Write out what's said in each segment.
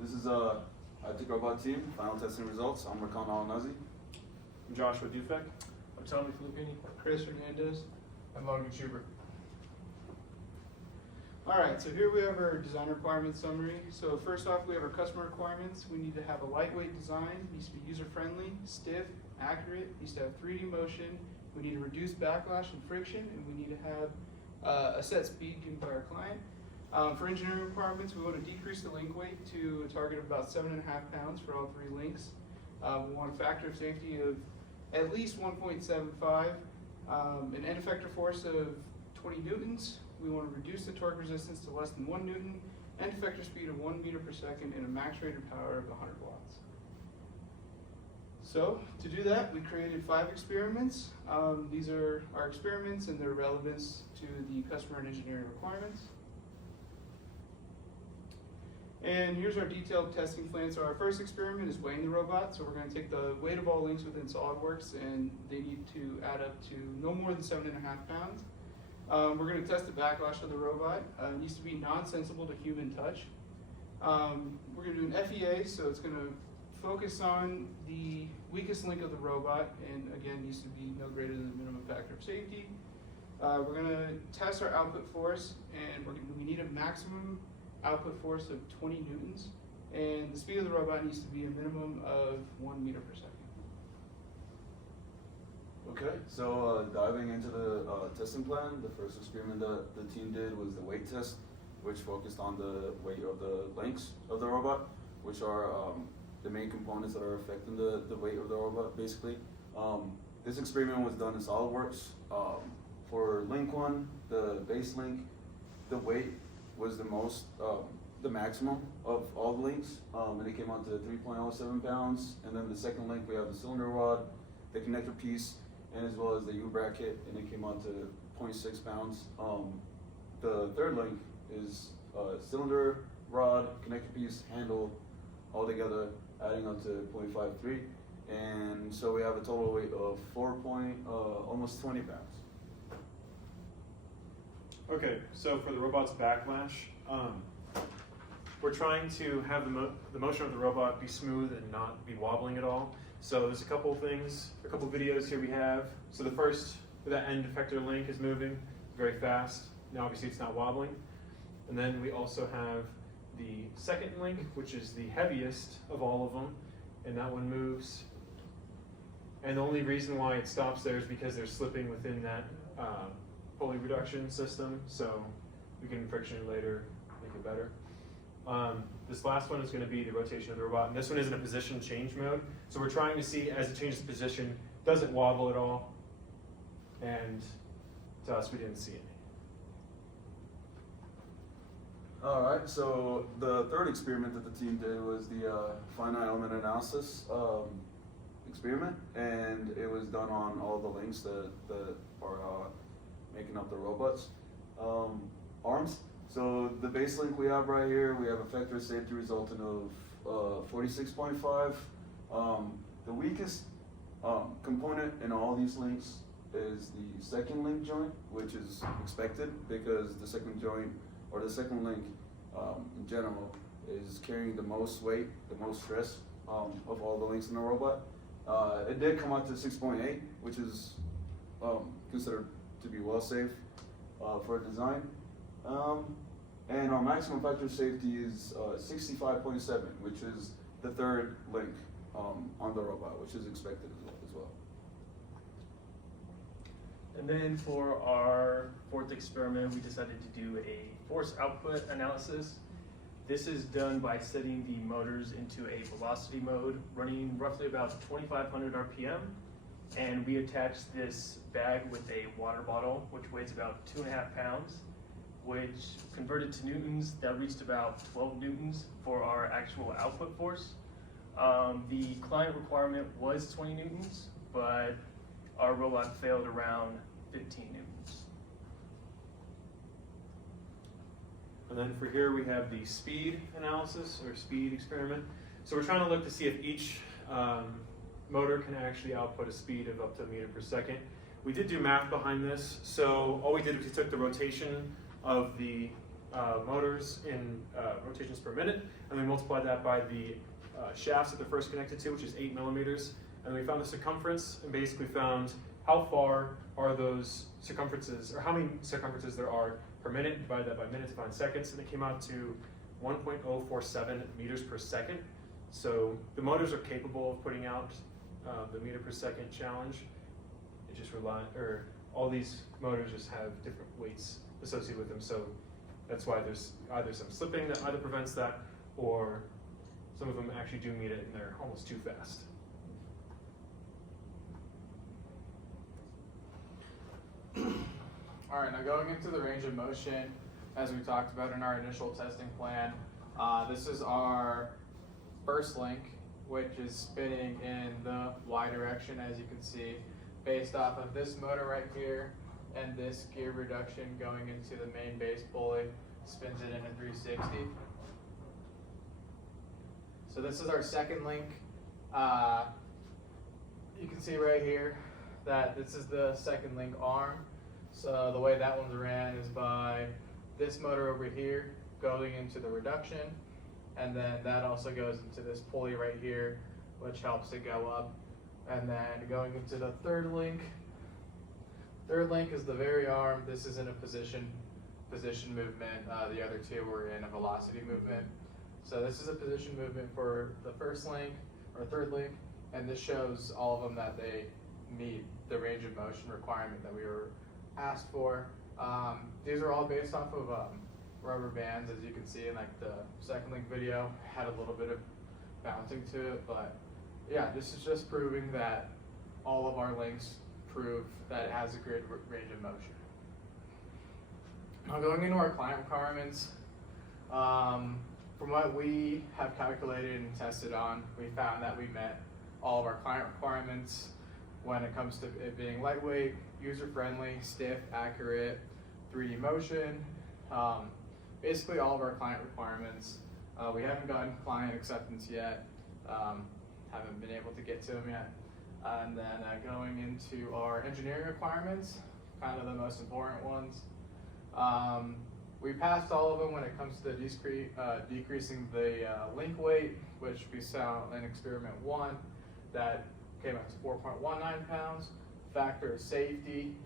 This is Haptic robot team, final testing results. I'm Rakan Al-Nazi. I'm Joshua Dufek. I'm Tommy Filippini. Chris Hernandez. I'm Logan Schubert. Alright, so here we have our design requirements summary. So first off, we have our customer requirements. We need to have a lightweight design, needs to be user-friendly, stiff, accurate, needs to have 3D motion. We need to reduce backlash and friction, and we need to have a set speed given by our client. For engineering requirements, we want to decrease the link weight to a target of about 7.5 pounds for all 3 links. We want a factor of safety of at least 1.75, an end effector force of 20 newtons. We want to reduce the torque resistance to less than 1 newton, end effector speed of 1 meter per second, and a max rated power of 100 watts. So, to do that, we created 5 experiments. These are our experiments and their relevance to the customer and engineering requirements. And here's our detailed testing plan. So our first experiment is weighing the robot. So we're going to take the weight of all links within SolidWorks, and they need to add up to no more than 7.5 pounds. We're going to test the backlash of the robot. It needs to be non-sensible to human touch. We're going to do an FEA, so it's going to focus on the weakest link of the robot, and again, needs to be no greater than the minimum factor of safety. We're going to test our output force, and we need a maximum output force of 20 newtons, and the speed of the robot needs to be a minimum of 1 meter per second. Okay, so diving into the testing plan, the first experiment that the team did was the weight test, which focused on the weight of the links of the robot, which are the main components that are affecting the weight of the robot, basically. This experiment was done in SolidWorks. For link 1, the base link, the weight was the maximum of all the links, and it came out to 3.07 pounds. And then the second link, we have the cylinder rod, the connector piece, and as well as the U-bracket, and it came out to 0.6 pounds. The third link is cylinder rod, connector piece, handle, all together, adding up to 0.53. And so we have a total weight of almost 20 pounds. Okay, so for the robot's backlash, we're trying to have the motion of the robot be smooth and not be wobbling at all. So there's a couple videos here we have. So the first, that end effector link is moving very fast. Now obviously it's not wobbling. And then we also have the second link, which is the heaviest of all of them, and that one moves. And the only reason why it stops there is because they're slipping within that pulley reduction system, so we can friction it later, make it better. This last one is going to be the rotation of the robot, and this one is in a position change mode. So we're trying to see, as it changes position, does it wobble at all? And to us, we didn't see any. All right, so the third experiment that the team did was the finite element analysis experiment, and it was done on all the links that are making up the robot's arms. So the base link we have right here, we have a factor of safety resultant of 46.5. The weakest component in all these links is the second link joint, which is expected because the second joint, or the second link in general, is carrying the most weight, the most stress of all the links in the robot. It did come out to 6.8, which is considered to be well safe for a design. And our maximum factor of safety is 65.7, which is the third link on the robot, which is expected as well. And then for our fourth experiment, we decided to do a force output analysis. This is done by setting the motors into a velocity mode, running roughly about 2,500 RPM. And we attached this bag with a water bottle, which weighs about 2.5 pounds, which converted to newtons, that reached about 12 newtons for our actual output force. The client requirement was 20 newtons, but our robot failed around 15 newtons. And then for here we have the speed analysis or speed experiment. So we're trying to look to see if each motor can actually output a speed of up to 1 meter per second. We did do math behind this. So all we did was we took the rotation of the motors in rotations per minute, and we multiplied that by the shafts that they're first connected to, which is 8 millimeters, and we found the circumference and basically found how far are those circumferences, or how many circumferences there are per minute, divided that by minute to find seconds, and it came out to 1.047 meters per second. So the motors are capable of putting out the meter per second challenge. It just all these motors just have different weights associated with them, so that's why there's either some slipping that either prevents that, or some of them actually do meet it and they're almost too fast. All right, now going into the range of motion, as we talked about in our initial testing plan, this is our first link, which is spinning in the Y direction, as you can see, based off of this motor right here, and this gear reduction going into the main base pulley spins it in a 360. So this is our second link. You can see right here that this is the second link arm. So the way that one's ran is by this motor over here going into the reduction, and then that also goes into this pulley right here, which helps it go up. And then going into the third link. Third link is the very arm. This is in a position movement. The other two were in a velocity movement. So this is a position movement for the first link, or third link, and this shows all of them that they meet the range of motion requirement that we were asked for. These are all based off of rubber bands, as you can see in like the second link video. Had a little bit of bouncing to it, but yeah, this is just proving that all of our links prove that it has a good range of motion. Now going into our client requirements, from what we have calculated and tested on, we found that we met all of our client requirements when it comes to it being lightweight, user-friendly, stiff, accurate, 3D motion, basically all of our client requirements. We haven't gotten client acceptance yet, haven't been able to get to them yet. And then going into our engineering requirements, kind of the most important ones. We passed all of them when it comes to decreasing the link weight, which we saw in experiment 1, that came up to 4.19 pounds. Factor of safety,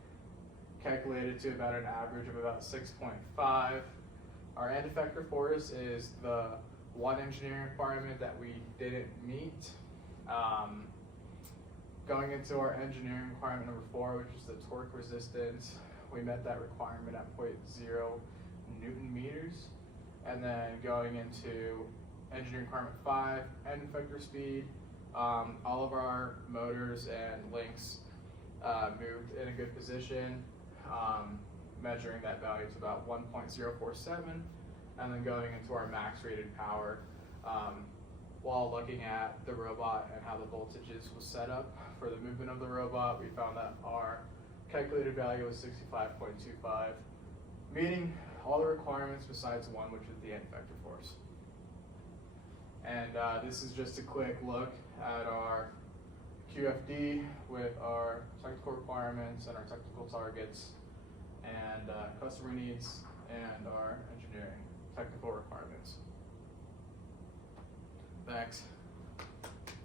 calculated to about an average of about 6.5. Our end effector force is the one engineering requirement that we didn't meet. Going into our engineering requirement number 4, which is the torque resistance, we met that requirement at 0.0 Newton meters. And then going into engineering requirement 5, end effector speed, all of our motors and links moved in a good position, measuring that value to about 1.047, and then going into our max rated power, while looking at the robot and how the voltages was set up for the movement of the robot, we found that our calculated value was 65.25, meeting all the requirements besides one, which is the end effector force. And this is just a quick look at our QFD with our technical requirements and our technical targets and customer needs and our engineering technical requirements. Thanks.